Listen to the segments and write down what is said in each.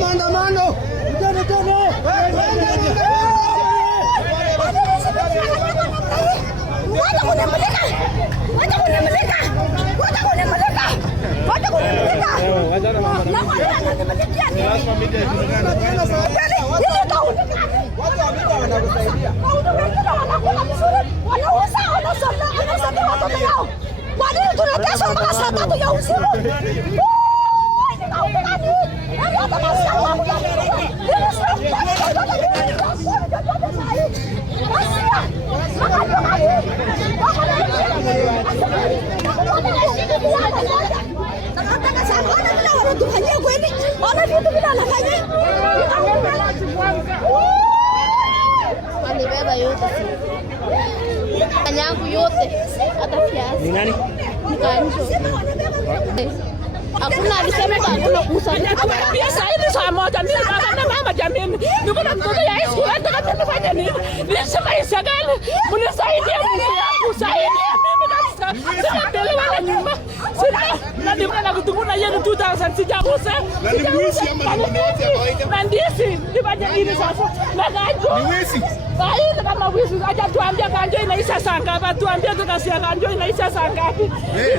Maandamano. Alibeba yote. Kanyangu yote. Hata kiasi. Ni nani? Nikanjo. Hakuna alisema hakuna kusanya. Pia sasa hivi saa moja mimi na mama jamii. Niko na mtoto ya shule nataka nifanye nini? Nisema isagani. Mnisaidie Mungu yangu saidia mimi kabisa. Sina mbele wala nyuma. Sina na ndio na kutunguna yenu 2000 sijagusa. Na ni mwisi ama ni mmoja kawaida? Na ndisi nifanye nini sasa? Na kanjo. Ni mwisi. Sasa kama wizi acha tuambie kanjo inaisha saa ngapi? Tuambie tukasia kanjo inaisha saa ngapi?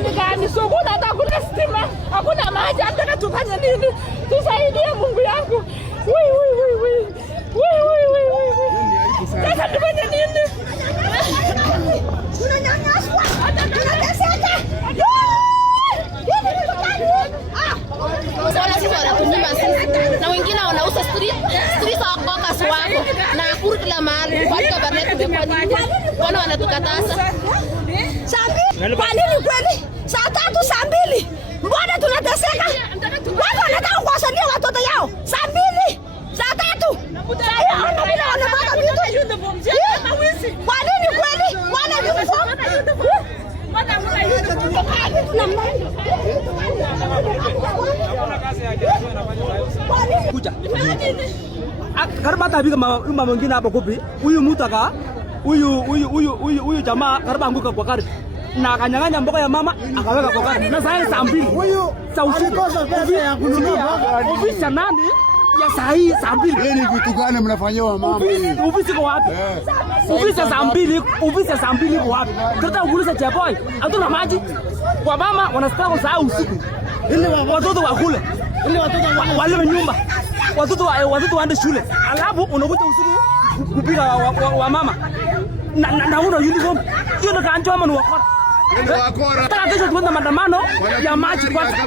Ni gani sokoni hata kuna stima, hakuna maji, hata tufanye nini? Tusaidie Mungu yangu. Sasa tufanye nini? Tunanyanyaswa. Tunateseka. Wanatumia sisi na wengine wanauza street wako kaswako na kuru kila mahali watu kabarnet kwa nini wanatukataza kwa nini kweli saa 3 saa 2 mbona tunateseka watu wanataka kuwasalia watoto yao saa 2 saa 3 sasa ona bila wanapata vitu kwa nini kweli wana uniform Kuja. Karba tabi kama mwingine hapo kupi. Huyu mutaka, huyu jamaa karba anguka kwa gari. Na akanyang'anya mboga ya mama akaweka kwa gari. Na saa 2. Huyu saa usiku pesa ya kununua ofisi nani? Ya saa hii saa 2. Yeye ni vitu gani mnafanyiwa mama? Ofisi kwa wapi? Ofisi saa 2, ofisi saa 2 kwa wapi? Tunataka kuuliza Cheboy, hatuna maji. Kwa mama wanastaka saa usiku. Ili watoto wakule. Ili watoto wale nyumba. Watoto waende shule. Alafu unakuja usiku kupiga wa mama. Na una uniform. Hiyo ndio kanjo ama ni wakora. Nataka kesho tuende maandamano ya maji kwanza.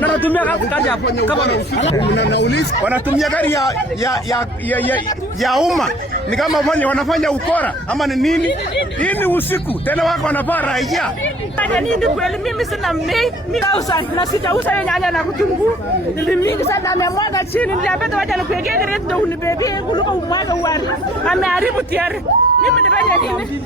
Na natumia gari kama nauliza wanatumia gari ya umma ni kama wanafanya ukora ama ni nini? Hii ni usiku tena wako wanavaa raia. Fanya nini kweli mimi sina mimi nauza na sijauza nyanya na kitunguu. Nilimingi sana amemwaga chini niliambia wacha nikuwekee gari ndio unibebie kuliko umwaga uari. Ameharibu tayari. Mimi nifanye nini?